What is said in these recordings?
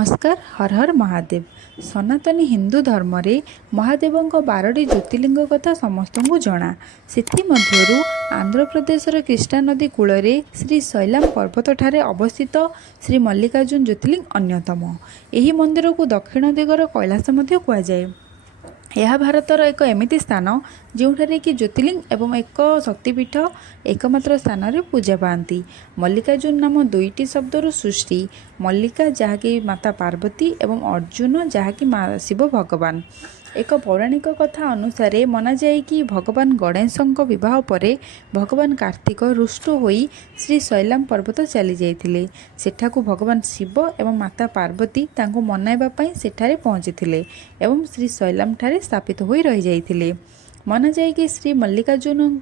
नमस्कार। हर हर महादेव। सनातनी हिंदू धर्म रे महादेवों 12टी ज्योतिर्लिंग कथा समस्त को जना। से आंध्र प्रदेशर कृष्णा नदी कूल श्री शैलाम पर्वत ठारे अवस्थित श्री मल्लिकार्जुन ज्योतिर्लिंग अन्यतम। यही मंदिर को दक्षिण दिगर कैलास कहुए। यह भारतर एक एमिति स्थान जोठारे कि ज्योतिर्लिंग एवं एक शक्तिपीठ एकमात्र स्थान रे पूजा पाती। मल्लिकार्जुन नाम दुईटी शब्दर सृष्टि। मल्लिका जहाँकि माता पार्वती एवं अर्जुन जहाँकि शिव भगवान। एक पौराणिक कथा अनुसार मना जाए कि भगवान गणेशों विवाह पर भगवान कार्तिक रुष्ट होई श्री शैलाम पर्वत चली जाइथिले। सेठाकु भगवान शिव एवं माता पार्वती तांको मनाइबा पई सेठारे पहुँची एवं श्री शैलाम ठारे स्थापित होई रही जाइथिले। मना जाए कि श्री मल्लिकार्जुन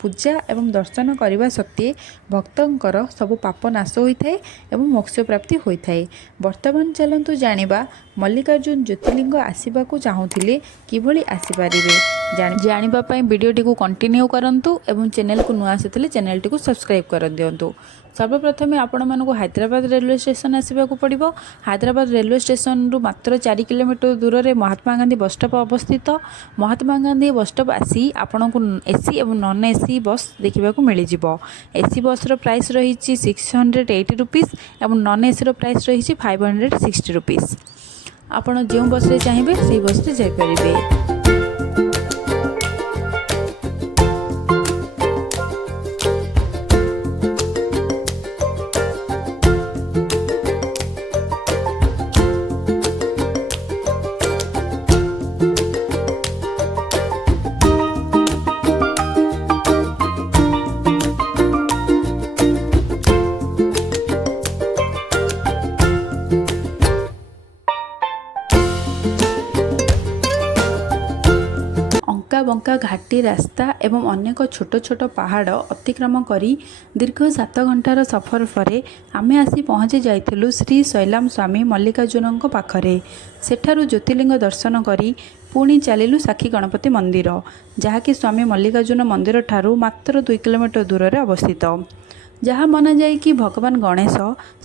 पूजा एवं दर्शन करने सत्वे भक्तंकर सबु पाप नाश होता है एवं मोक्ष प्राप्ति होता है। वर्तमान चलतु जानिबा मल्लिकार्जुन ज्योतिर्लिंग आसवा चाहूले किभली आसीपारे। जानिबा पई वीडियोटी को कंटिन्यू करंतु एवं चैनल को नुआ आसिथिले चैनल को सब्सक्राइब कर दियंतु। सर्वप्रथमे आपण मानक हैदराबाद रेलवे स्टेशन आसवाक पड़िबो। हैदराबाद रेलवे स्टेशन रु मात्र 4 किलोमीटर दूर में महात्मा गांधी बस स्टॉप अवस्थित। महात्मा गांधी बस स्टॉप आसी आपण को एसी एवं नॉन एसी बस देखा मिल जाव। एसी बस प्राइस रही 680 रुपीस एवं नॉन एसी प्राइस रही 560 रुपीस। आपण जो बस रे चाहिए से बस रे जाइपारे। बंका घाटी रास्ता एवं अनेक छोट छोट पहाड़ अतिक्रम करी दीर्घ 7 घंटार सफर पर आमे आसी पहुँची जाइथिलु श्री शैलाम स्वामी मल्लिकार्जुन पाखरे। सेठारु ज्योतिर्लिंग दर्शन करी पुणी चलिलु साक्षी गणपति मंदिर जहाँकि स्वामी मल्लिकार्जुन मंदिर ठारू मात्र 2 किलोमीटर दूर रे अवस्थित। जहाँ मना जाए कि भगवान गणेश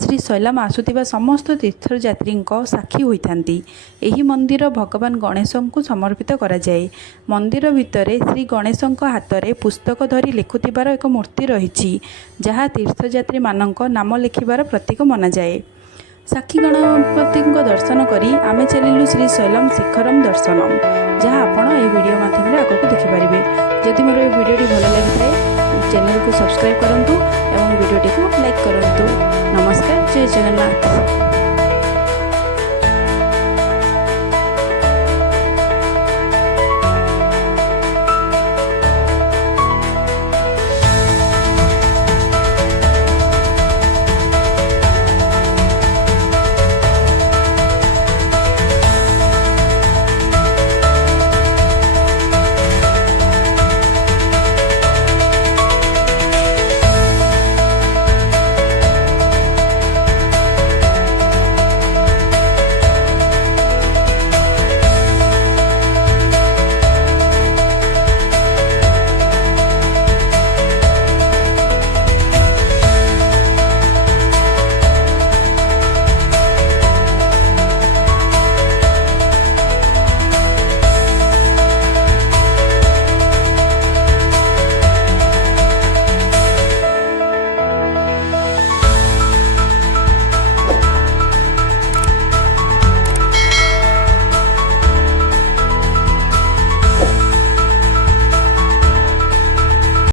श्री शैलाम आसुथिबा समस्त तीर्थयात्री साक्षी होइथांती। एही मंदिर भगवान गणेश को समर्पित करा जाए। मंदिर भितर श्री गणेश हाथ में पुस्तक धरी लिखुथिबार एक मूर्ति रही जहाँ तीर्थयात्री मानक नाम लिखिबार प्रतीक मना जाए। साक्षी गणपति दर्शन करी आमे चलिलु श्री शैलाम शिखरम दर्शनम जहाँ आपण ए वीडियो माध्यम आगक देखिपारे। जदि मोर ए वीडियोटी भल लगी थाए चैनल को सब्सक्राइब करंतु एवं वीडियोटी को लाइक करंतु। नमस्कार। जय जगन्नाथ।